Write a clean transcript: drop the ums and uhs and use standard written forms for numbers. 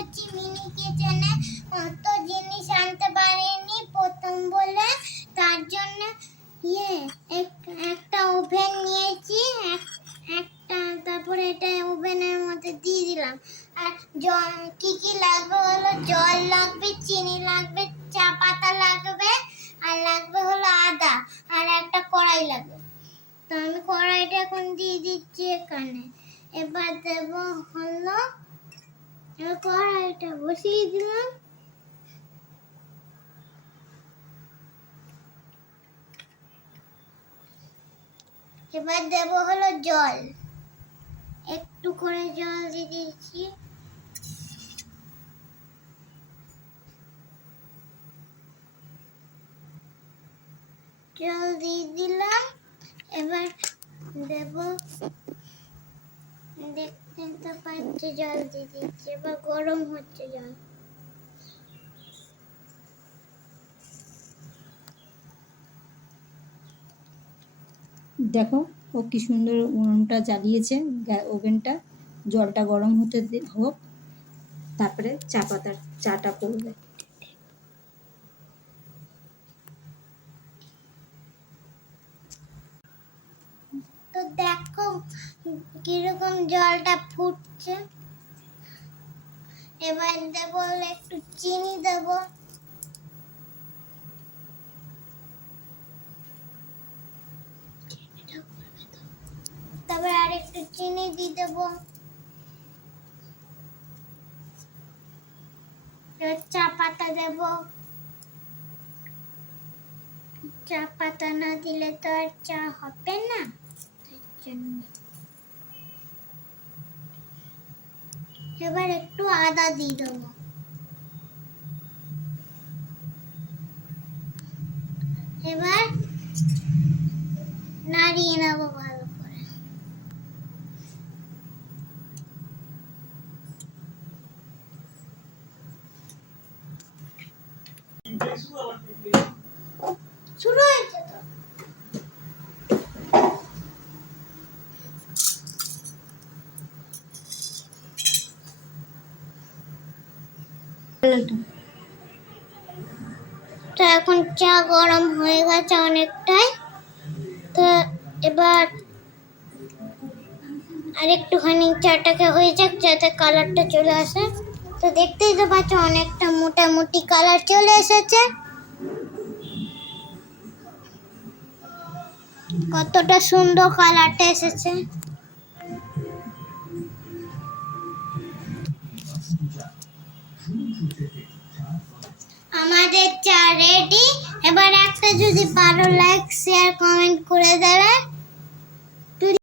করছি মিনি কিচেনে অত জিনিস আনতে পারিনি প্রথম বলে, তার জন্য একটা ওভেন নিয়েছি, একটা তারপরে এটা ওভেনের মধ্যে দিয়ে দিলাম। আর কি কি লাগবে হলো জল লাগবে, চিনি লাগবে, চা পাতা লাগবে, আর লাগবে হলো আদা, আর একটা কড়াই লাগবে। তো আমি কড়াইটা এখন দিয়ে দিচ্ছি এখানে। এবার দেব হলো, কড়াইটা বসিয়ে দিলাম। এবার দেব হলো জল, একটু করে জল দিয়ে দিচ্ছি। জল দিয়ে দিলাম। এবার দেব, দেখতে তো পাচ্ছি জল দিয়ে দিচ্ছি। এবার গরম হচ্ছে জল। দেখো ও কি সুন্দর উনুনটা জ্বালিয়েছে, ওভেনটা। জলটা গরম হতে হোক, তারপরে চা পাতার চাটা করবে। তো দেখো কিরকম জলটা ফুটছে। এবার দেব একটু চিনি দেব, তারপর আর একটু চিনি দিয়ে দেবো। চা পাতা দেব, চা পাতা না দিলে তো আর চা হবে না, এবার একটু আদা দিয়ে দেবো। এবার নাড়িয়ে নেবো ভালো করে। শুরু হয়েছে তো। তো এখন চা গরম হয়ে গেছে অনেকটাই। তো এবার আরেকটুখানি চাটাকে হয়ে যাক যাতে কালারটা চলে আসে। তো দেখতেই তো পাচ্ছ অনেকটা মোটামুটি কালার চলে এসেছে। কতটা সুন্দর কালারটা এসেছে। আমাদের চা রেডি। এবার একটা যদি ভালো লাইক শেয়ার